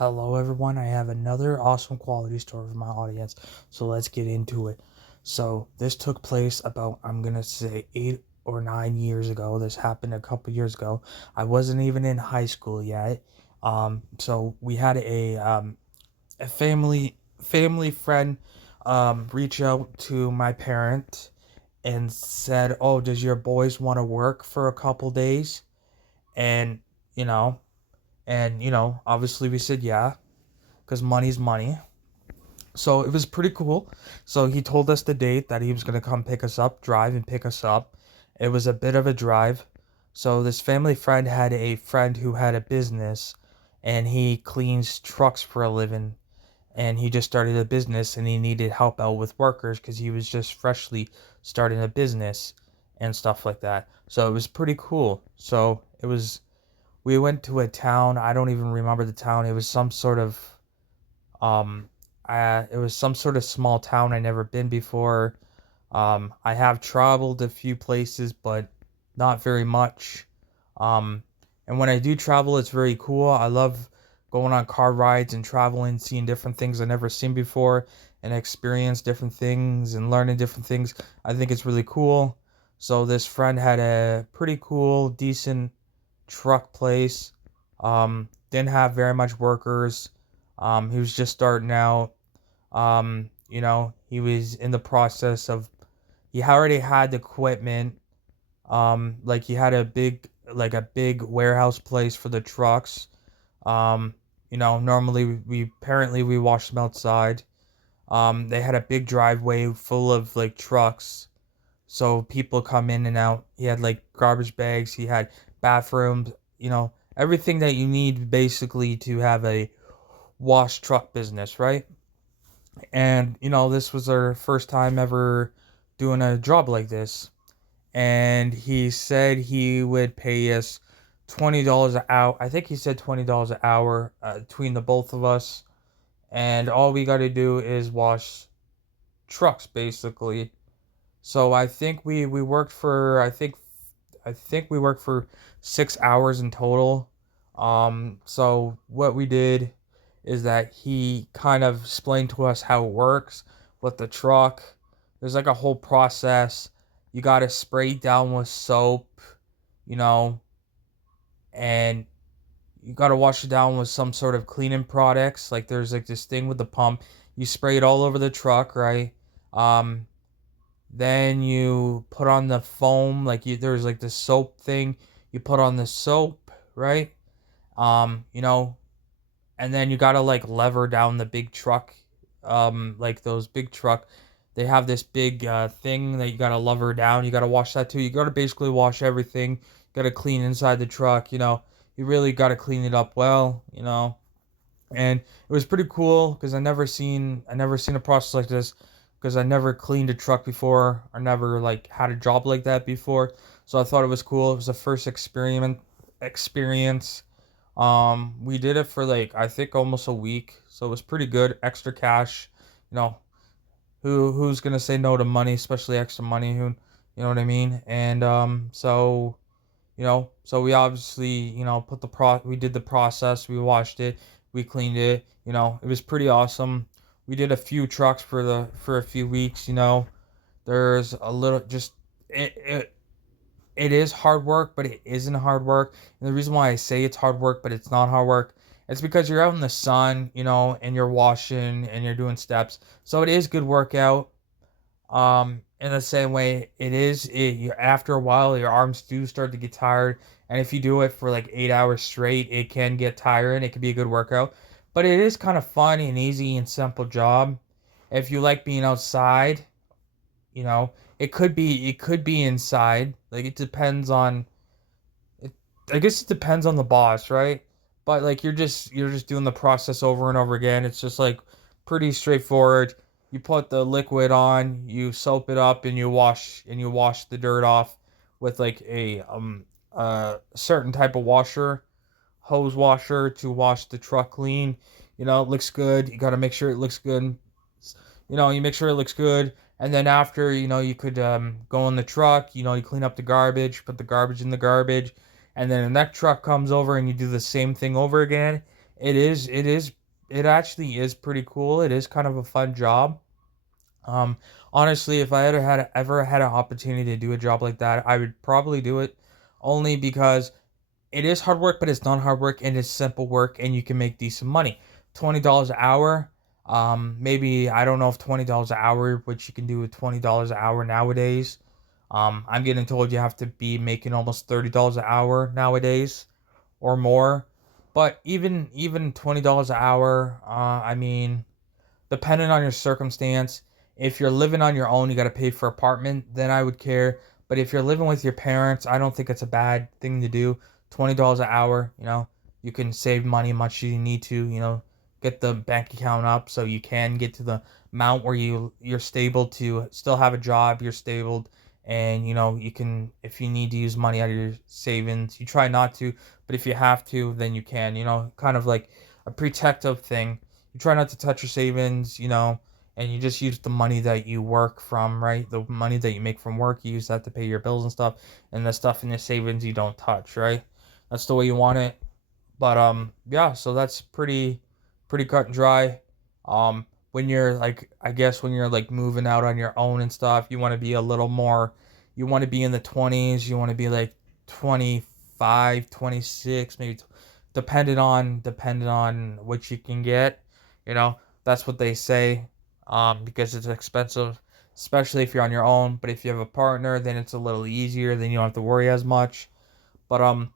Hello, everyone. I have another awesome quality story for my audience. So let's get into it. So this took place about, I'm gonna say, 8 or 9 years ago. This happened a couple years ago. I wasn't even in high school yet. So we had a family friend reach out to my parent and said, "Oh, does your boys want to work for a couple days?" And you know, obviously we said yeah, because money's money. So it was pretty cool. So he told us the date that he was going to come pick us up, drive and pick us up. It was a bit of a drive. So this family friend had a friend who had a business and he cleans trucks for a living, and he just started a business and he needed help out with workers because he was just freshly starting a business and stuff like that. So it was pretty cool. So we went to a town. I don't even remember the town. It was some sort of um, it was some sort of small town I never been before. I have traveled a few places, but not very much. Um, and when I do travel, it's very cool. I love going on car rides and traveling, seeing different things I've never seen before, and experience different things and learning different things. I think it's really cool. So this friend had a pretty cool, decent truck place. Didn't have very much workers. He was just starting out. He was in the process of, he already had the equipment. Like he had a big warehouse place for the trucks. Normally we wash them outside. They had a big driveway full of like trucks, so people come in and out. He had like garbage bags, he had bathrooms, everything that you need basically to have a wash truck business, right? And this was our first time ever doing a job like this. And he said he would pay us $20 an hour. I think he said $20 an hour between the both of us. And all we got to do is wash trucks, basically. So I think we worked for I think we worked for 6 hours in total. So what we did is that he kind of explained to us how it works with the truck. There's like a whole process. You gotta spray down with soap, you know, and you gotta wash it down with some sort of cleaning products. Like there's like this thing with the pump. You spray it all over the truck, right? Um, then you put on the foam, there's like this soap thing. You put on the soap, right? Um, you know, and then you gotta like lever down the big truck. Like those big truck, they have this big thing that you gotta lever down. You gotta wash that too. You gotta basically wash everything. You gotta clean inside the truck. You really gotta clean it up well. And it was pretty cool because I never seen a process like this, because I never cleaned a truck before. I never like had a job like that before. So I thought it was cool. It was the first experience. We did it for like I think almost a week, so it was pretty good. Extra cash, you know. Who's gonna say no to money, especially extra money? You know what I mean? And so we obviously, we did the process, we washed it, we cleaned it. It was pretty awesome. We did a few trucks for a few weeks. There's a little just it is hard work, but it isn't hard work. And the reason why I say it's hard work, but it's not hard work, it's because you're out in the sun, and you're washing and you're doing steps. So it is good workout. In the same way, after a while, your arms do start to get tired, and if you do it for like 8 hours straight, it can get tiring. It can be a good workout, but it is kind of fun and easy and simple job. If you like being outside, it could be inside. Like it depends on it. I guess it depends on the boss, right? But like you're just doing the process over and over again. It's just like pretty straightforward. You put the liquid on, you soap it up, and you wash the dirt off with like a certain type of washer, hose washer, to wash the truck clean. It looks good. You got to make sure it looks good. You make sure it looks good. And then after, you could go in the truck. You clean up the garbage, put the garbage in the garbage, and then the next truck comes over and you do the same thing over again. It actually is pretty cool. It is kind of a fun job. Um, Honestly, if I had ever had an opportunity to do a job like that, I would probably do it, only because it is hard work, but it's not hard work and it's simple work and you can make decent money. $20 an hour. Maybe I don't know if $20 an hour, what you can do with $20 an hour nowadays. I'm getting told you have to be making almost $30 an hour nowadays or more. But even $20 an hour, I mean, depending on your circumstance. If you're living on your own, you got to pay for apartment, then I would care. But if you're living with your parents, I don't think it's a bad thing to do. $20 an hour, you can save money much as you need to, get the bank account up so you can get to the amount where you're stable to still have a job, you're stable, and you can, if you need to use money out of your savings, you try not to, but if you have to, then you can, kind of like a protective thing. You try not to touch your savings, and you just use the money that you work from, right? The money that you make from work, you use that to pay your bills and stuff, and the stuff in your savings you don't touch, right? That's the way you want it. But yeah, so that's pretty cut and dry. When you're like, I guess when you're like moving out on your own and stuff, you want to be a little more, you want to be in the 20s, you want to be like 25, 26, maybe depending on what you can get, you know. That's what they say. Because it's expensive, especially if you're on your own, but if you have a partner, then it's a little easier, then you don't have to worry as much. But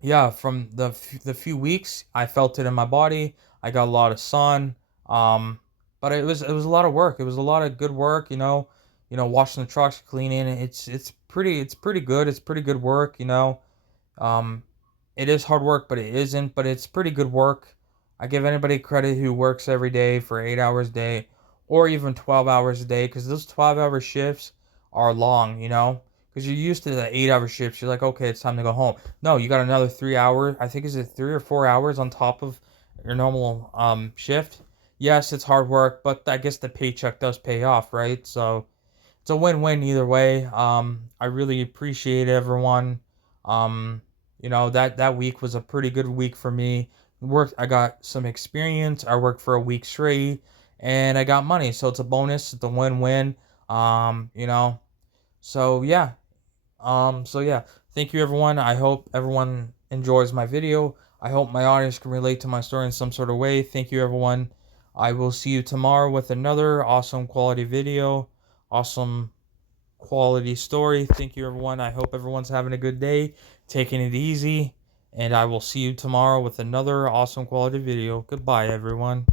yeah, from the few weeks, I felt it in my body. I got a lot of sun. Um, but it was a lot of work. It was a lot of good work. Washing the trucks, cleaning. It's pretty good. It's pretty good work. Um, it is hard work, but it isn't. But it's pretty good work. I give anybody credit who works every day for 8 hours a day, or even 12 hours a day, because those 12-hour shifts are long. Because you're used to the 8 hour shifts. You're like, okay, it's time to go home. No, you got another 3 hours. I think is it 3 or 4 hours on top of your normal shift. Yes, it's hard work, but I guess the paycheck does pay off, right? So it's a win-win either way. I really appreciate everyone. That week was a pretty good week for me. I got some experience. I worked for a week straight, and I got money. So it's a bonus. It's a win-win. Um, you know. So yeah. Thank you everyone. I hope everyone enjoys my video. I hope my audience can relate to my story in some sort of way. Thank you everyone. I will see you tomorrow with another awesome quality video. Awesome quality story. Thank you, everyone. I hope everyone's having a good day, taking it easy, and I will see you tomorrow with another awesome quality video. Goodbye, everyone.